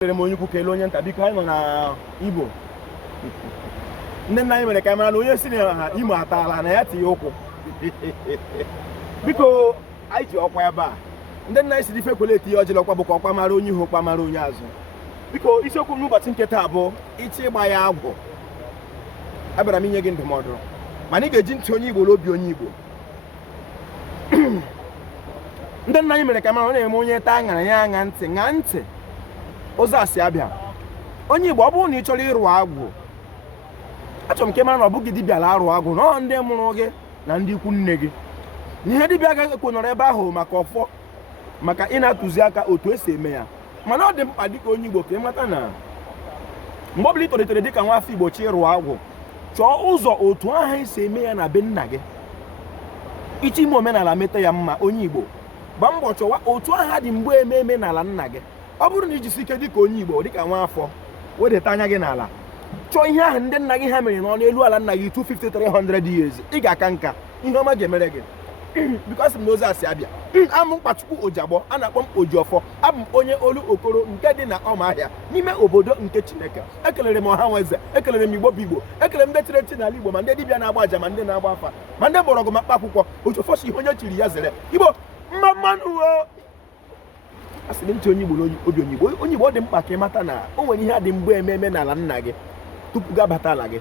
m onye ukwu kelee onye nta biko anyị nọ na Igbo ndị nna anyị mere ka mara na onye si na ha Imo ataala na ya tinye ụkwụ biko anyị ji ọkwa ebe a ndị nna anyị siri ife kwele etinye ọjị ọkwa bụkwa ọkwa mara onye ihu ọkwa mara onye azụ biko isiokwu m n'ụbọchị nke taa bụ ịchị ịgba ya agwụ abịara m inye gị ndụmọdụ mana ị ga-eji ntị onye Igbo n'obi onye Igbo ndị nna anyị mere ka mara ọ na-eme onye taa aṅara ya aṅa ntị ṅaa ntị ụzọ asị abịa onye Igbo ọ bụrụ na ị chọrọ ịrụ agwụ achọrọ m ka mara na ọ bụghị dibịa la arụ agwụ nọ ndị mụrụ gị na ndị ikwu nne gị ihe dibịa agaghị ekwenọrọ ebe ahụ maka ọfọ maka ị na-atụzi aka otu esi eme ya mana ọ dị mkpa dịka onye Igbo ka ị mata na mgbe ọ bụla ị tolitere dịka nwafọ Igbo chi ịrụ agwụ chọọ ụzọ otu aha esi eme ya na be nna gị ichi ime omenala mete ya mma onye Igbo gbaa mbọ chọwa otu aha dị mgbe eme n'ala nna gị ọ bụrụ na ijisi ike dịka onye Igbo dịka nwa afọ wedata anya gị n'ala chọọ ihe ahụ ndị nna gị ha mere nọ n'elu ala nna gị 250-300 years ị ga-aka nka ihe ọma ga-emere gị because m n'ozi asị abịa amụ Mkpachukwu Ojiagbọ a na-akpọ m Ojiọfọ abụ m onye olu okoro nke dị na Ọmahịa n'ime obodo nke Chineke ekelere m Ọhanweze ekelere m Igbo bụ Igbo ekelere m ndị chiri echi n'ala Igbo ma ndị dibịa na-agba aja ma ndị na-agba afa ma ndị mgbọrọgwụ ma mkpa akwụkwọ Ojiọfọ si ihe onye chiri ya zere Igbo mma mmanụ asị m ntị onye Igbo n'obi onye Igbo ọ dị mkpa ka ị mata na o nwere ihe dị mgbe ememe n'ala nna gị tupu gị abata ala gị